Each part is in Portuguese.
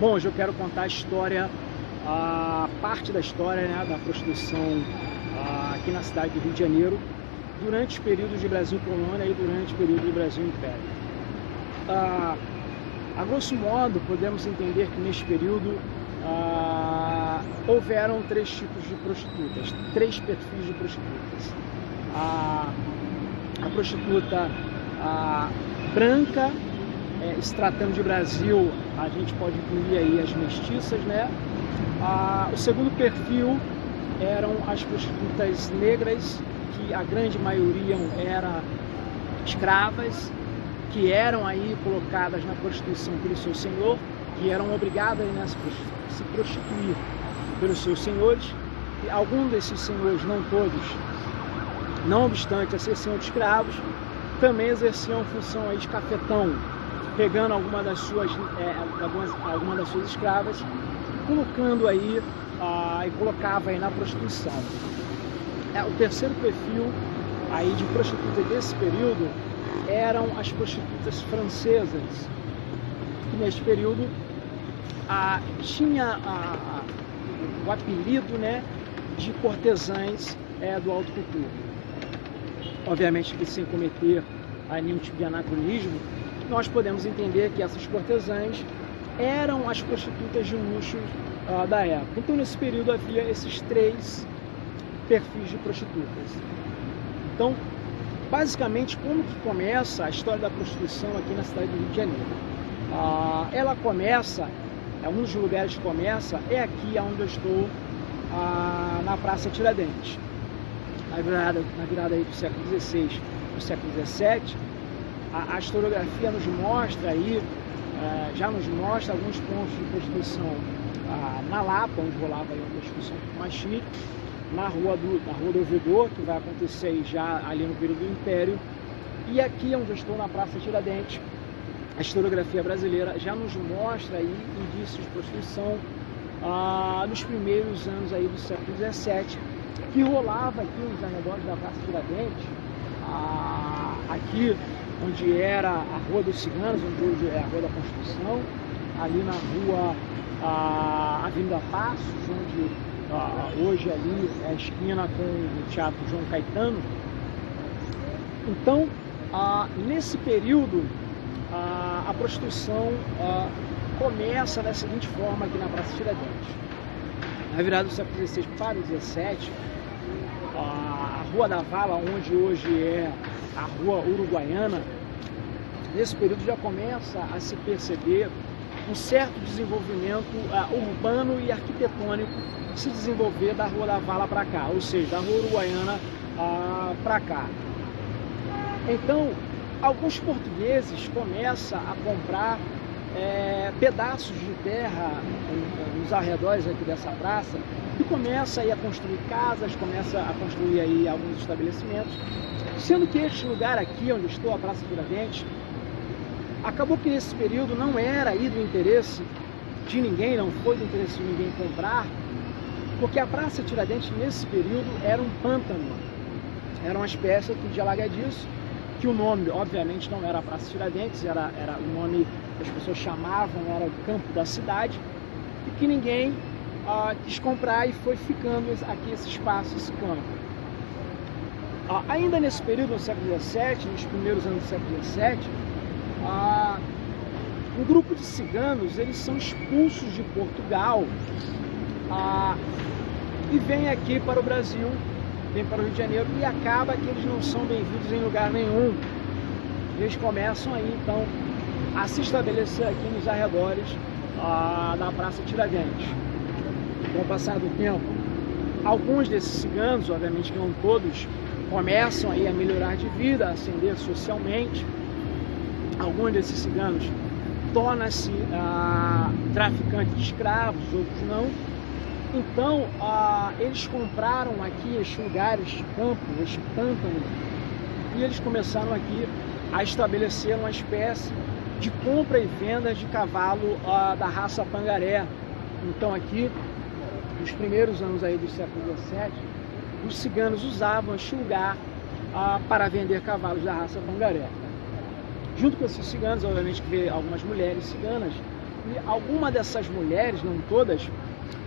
Bom, hoje eu quero contar a história, a parte da história, né, da prostituição aqui na cidade do Rio de Janeiro, durante os períodos de Brasil Colônia e durante o período do Brasil Império. A grosso modo, podemos entender que neste período houveram três tipos de prostitutas, três perfis de prostitutas. A prostituta branca, se tratando de Brasil, a gente pode incluir aí as mestiças, né? O segundo perfil eram as prostitutas negras, que a grande maioria eram escravas, que eram aí colocadas na prostituição pelo seu senhor, que eram obrigadas a se prostituir pelos seus senhores. E alguns desses senhores, não todos, não obstante a ser senhor de escravos, também exerciam função aí de cafetão, pegando alguma das suas escravas, colocando aí e colocava aí na prostituição. O terceiro perfil aí de prostituta desse período eram as prostitutas francesas, que neste período tinha o apelido, né, de cortesãs do alto cultura. Obviamente que sem cometer nenhum tipo de anacronismo, nós podemos entender que essas cortesãs eram as prostitutas de luxo da época. Então, nesse período havia esses três perfis de prostitutas. Então, basicamente, como que começa a história da prostituição aqui na cidade do Rio de Janeiro? Ela começa, um dos lugares que começa é aqui onde eu estou, na Praça Tiradentes. Na virada aí do século XVI para o século XVII, a historiografia nos mostra aí, já nos mostra alguns pontos de prostituição na Lapa, onde rolava aí uma prostituição mais chique, na rua do Ouvidor, que vai acontecer aí já ali no período do Império, e aqui onde eu estou, na Praça Tiradentes, a historiografia brasileira já nos mostra aí indícios de prostituição nos primeiros anos aí do século XVII, que rolava aqui nos arredores da Praça Tiradentes, aqui onde era a Rua dos Ciganos, onde hoje é a Rua da Constituição, ali na rua Avenida Passos, onde hoje ali é a esquina com o Teatro João Caetano. Então, nesse período, a prostituição começa da seguinte forma aqui na Praça Tiradentes. Na virada do século XVI para o XVII, a Rua da Vala, onde hoje é a Rua Uruguaiana, nesse período já começa a se perceber um certo desenvolvimento urbano e arquitetônico se desenvolver da Rua da Vala para cá, ou seja, da Rua Uruguaiana para cá. Então, alguns portugueses começam a comprar pedaços de terra nos arredores aqui dessa praça e começa aí a construir casas, começa a construir aí alguns estabelecimentos, sendo que este lugar aqui onde estou, a Praça Tiradentes, acabou que nesse período não era aí do interesse de ninguém, não foi do interesse de ninguém comprar, porque a Praça Tiradentes nesse período era um pântano, era uma espécie aqui de alagadiço, que o nome obviamente não era Praça Tiradentes, era o nome que as pessoas chamavam, era o campo da cidade, e que ninguém quis comprar e foi ficando aqui esse espaço, esse campo. Ainda nesse período, no século XVII, nos primeiros anos do século XVII, um grupo de ciganos, eles são expulsos de Portugal e vêm aqui para o Brasil, vêm para o Rio de Janeiro, e acaba que eles não são bem-vindos em lugar nenhum. Eles começam aí, então, a se estabelecer aqui nos arredores da Praça Tiradentes. Com o passar do tempo, alguns desses ciganos, obviamente que não todos, começam aí a melhorar de vida, a ascender socialmente. Alguns desses ciganos tornam-se traficantes de escravos, outros não. Então, eles compraram aqui estes lugares de campo, este pântano, e eles começaram aqui a estabelecer uma espécie de compra e venda de cavalo da raça Pangaré. Então, aqui, nos primeiros anos aí do século XVII, os ciganos usavam este lugar para vender cavalos da raça Pangaré. Junto com esses ciganos, obviamente que veio algumas mulheres ciganas, E alguma dessas mulheres, não todas,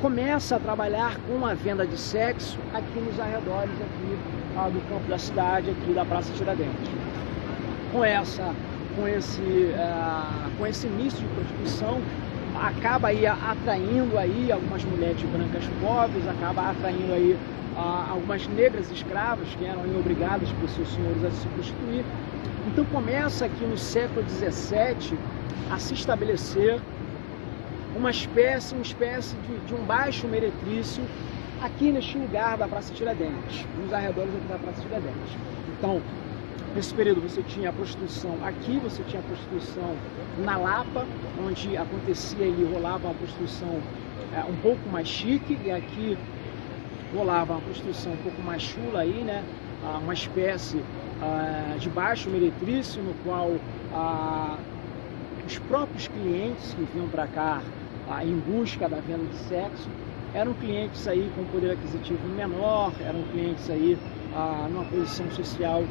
começa a trabalhar com a venda de sexo aqui nos arredores aqui, do campo da cidade, aqui da Praça Tiradentes. Com esse início de prostituição, acaba aí atraindo aí algumas mulheres brancas pobres, acaba atraindo aí algumas negras escravas que eram obrigadas por seus senhores a se prostituir. Então começa aqui no século XVII a se estabelecer uma espécie de um baixo meretrício aqui neste lugar da Praça Tiradentes, nos arredores aqui da Praça Tiradentes. Então, nesse período você tinha a prostituição aqui, você tinha a prostituição na Lapa, onde acontecia e rolava uma prostituição um pouco mais chique, e aqui rolava uma prostituição um pouco mais chula aí, né? Uma espécie de baixo meretrício, no qual os próprios clientes que vinham para cá em busca da venda de sexo eram clientes aí com poder aquisitivo menor, eram clientes aí numa posição social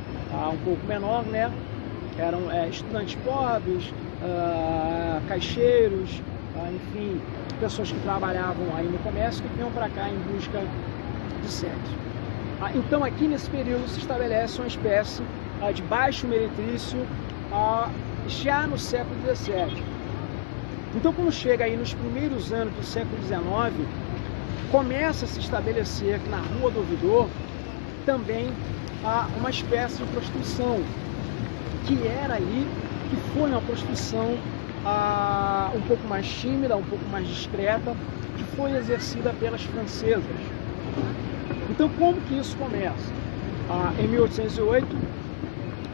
um pouco menor, né? Eram estudantes pobres, caixeiros, enfim, pessoas que trabalhavam aí no comércio que vinham para cá em busca de sexo. Então aqui nesse período se estabelece uma espécie de baixo meretrício já no século XVII. Então quando chega aí nos primeiros anos do século XIX, começa a se estabelecer na Rua do Ouvidor também uma espécie de prostituição, que era ali, que foi uma prostituição um pouco mais tímida, um pouco mais discreta, que foi exercida pelas francesas. Então como que isso começa? Em 1808,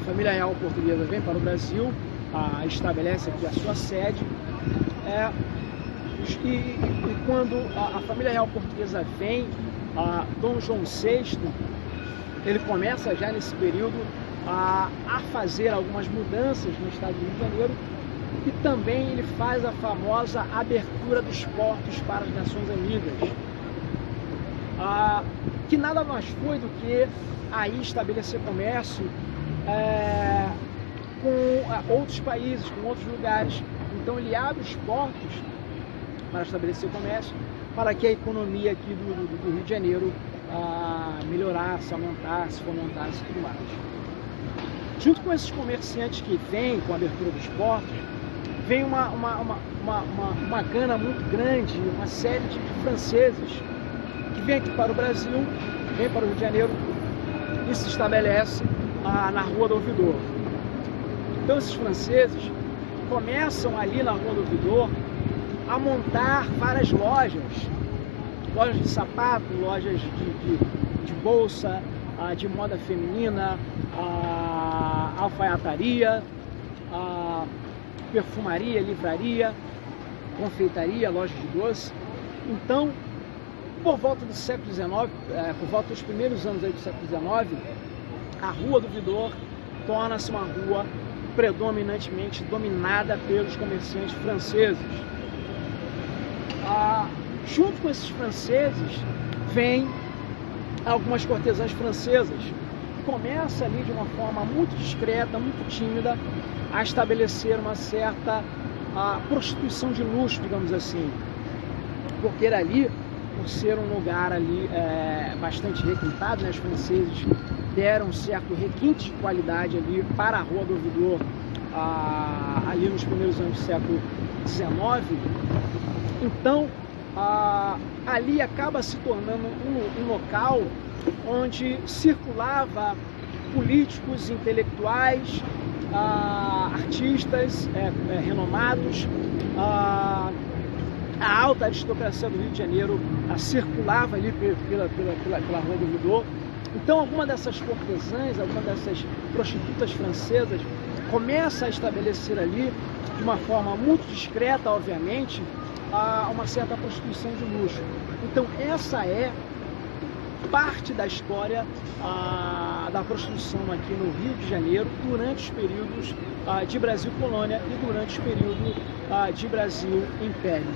a família real portuguesa vem para o Brasil, estabelece aqui a sua sede, e quando a família real portuguesa vem, Dom João VI, ele começa já nesse período a fazer algumas mudanças no estado do Rio de Janeiro, e também ele faz a famosa abertura dos portos para as Nações Unidas, que nada mais foi do que aí estabelecer comércio com outros países, com outros lugares. Então ele abre os portos para estabelecer comércio, para que a economia aqui do Rio de Janeiro melhorasse, aumentasse, fomentasse e tudo mais. Junto com esses comerciantes que vêm com a abertura dos portos, vem uma gana muito grande, uma série de franceses que vem aqui para o Brasil, vem para o Rio de Janeiro e se estabelece na Rua do Ouvidor. Então esses franceses começam ali na Rua do Ouvidor a montar várias lojas de sapato, lojas de bolsa, de moda feminina, alfaiataria, perfumaria, livraria, confeitaria, loja de doce. Então, por volta do século XIX, por volta dos primeiros anos aí do século XIX, a Rua do Ouvidor torna-se uma rua predominantemente dominada pelos comerciantes franceses. Junto com esses franceses, vêm algumas cortesãs francesas. Começa ali de uma forma muito discreta, muito tímida, a estabelecer uma certa prostituição de luxo, digamos assim. Porque era ali, por ser um lugar ali bastante requintado, né, os franceses deram um certo requinte de qualidade ali para a Rua do Ouvidor, ali nos primeiros anos do século XIX. Então, ali acaba se tornando um local onde circulava políticos, intelectuais, artistas renomados, a alta aristocracia do Rio de Janeiro circulava ali pela Rua do Ouvidor. Então alguma dessas cortesãs, alguma dessas prostitutas francesas começa a estabelecer ali, de uma forma muito discreta, obviamente, uma certa prostituição de luxo. Então essa é parte da história da prostituição aqui no Rio de Janeiro durante os períodos de Brasil Colônia e durante o período de Brasil Império.